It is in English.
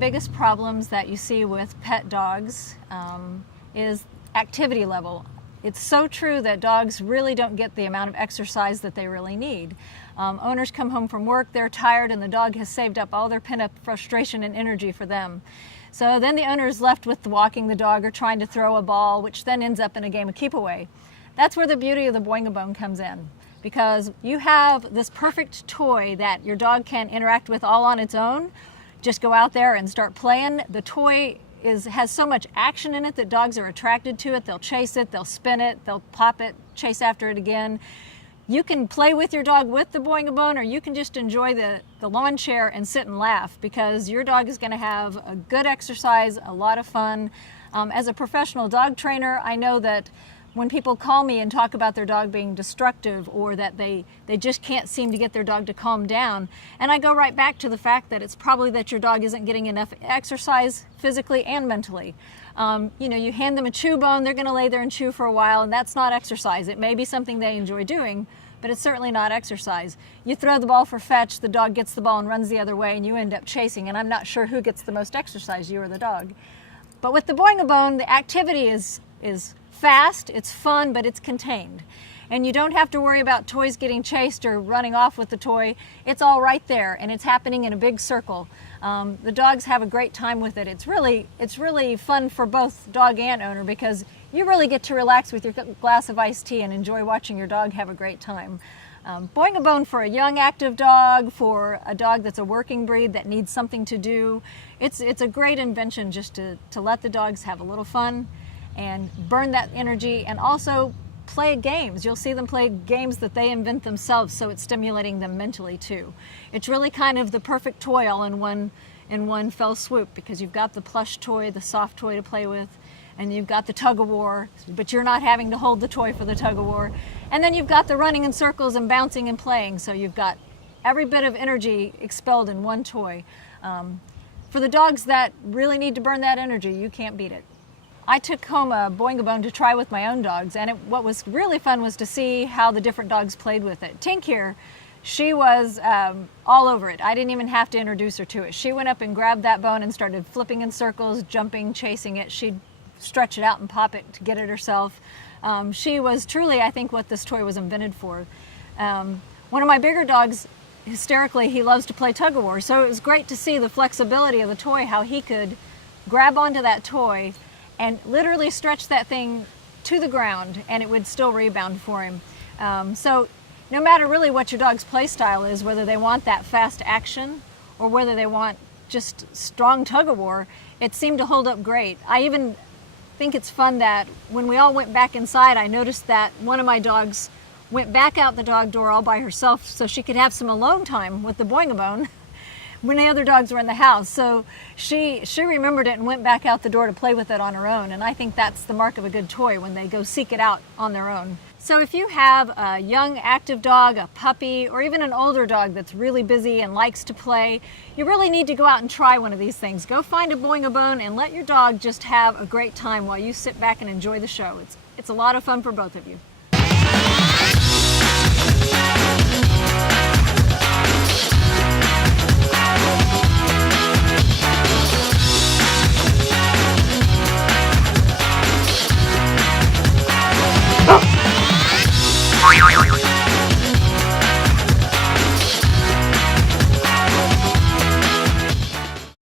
biggest problems that you see with pet dogs is activity level. It's so true that dogs really don't get the amount of exercise that they really need. Owners come home from work, they're tired, and the dog has saved up all their pent-up frustration and energy for them. So then the owner is left with walking the dog or trying to throw a ball, which then ends up in a game of keep away. That's where the beauty of the Boinga Bone comes in, because you have this perfect toy that your dog can interact with all on its own. Just go out there and start playing. The toy has so much action in it that dogs are attracted to it. They'll chase it, they'll spin it, they'll pop it, chase after it again. You can play with your dog with the Boinga Bone, or you can just enjoy the lawn chair and sit and laugh, because your dog is going to have a good exercise, a lot of fun. As a professional dog trainer, I know that when people call me and talk about their dog being destructive, or that they just can't seem to get their dog to calm down, and I go right back to the fact that it's probably that your dog isn't getting enough exercise physically and mentally. You hand them a chew bone, they're going to lay there and chew for a while, and that's not exercise. It may be something they enjoy doing, but it's certainly not exercise. You throw the ball for fetch, the dog gets the ball and runs the other way, and you end up chasing, and I'm not sure who gets the most exercise, you or the dog. But with the Boinga Bone, the activity is fast, it's fun, but it's contained. And you don't have to worry about toys getting chased or running off with the toy. It's all right there, and it's happening in a big circle. The dogs have a great time with it. It's really fun for both dog and owner, because you really get to relax with your glass of iced tea and enjoy watching your dog have a great time. Boinga Bone for a young active dog, for a dog that's a working breed that needs something to do. It's a great invention just to let the dogs have a little fun and burn that energy, and also play games. You'll see them play games that they invent themselves, so it's stimulating them mentally too. It's really kind of the perfect toy all in one fell swoop, because you've got the plush toy, the soft toy to play with, and you've got the tug-of-war, but you're not having to hold the toy for the tug-of-war. And then you've got the running in circles and bouncing and playing, so you've got every bit of energy expelled in one toy. For the dogs that really need to burn that energy, you can't beat it. I took home a Boinga Bone to try with my own dogs, and what was really fun was to see how the different dogs played with it. Tink here, she was all over it. I didn't even have to introduce her to it. She went up and grabbed that bone and started flipping in circles, jumping, chasing it. She'd stretch it out and pop it to get it herself. She was truly, I think, what this toy was invented for. One of my bigger dogs, hysterically, he loves to play tug-of-war, so it was great to see the flexibility of the toy, how he could grab onto that toy and literally stretch that thing to the ground, and it would still rebound for him. So no matter really what your dog's play style is, whether they want that fast action or whether they want just strong tug-of-war, it seemed to hold up great. I even think it's fun that when we all went back inside, I noticed that one of my dogs went back out the dog door all by herself so she could have some alone time with the Boinga Bone when the other dogs were in the house. So she remembered it and went back out the door to play with it on her own, and I think that's the mark of a good toy, when they go seek it out on their own. So if you have a young active dog, a puppy, or even an older dog that's really busy and likes to play, you really need to go out and try one of these things. Go find a Boinga Bone and let your dog just have a great time while you sit back and enjoy the show. It's a lot of fun for both of you.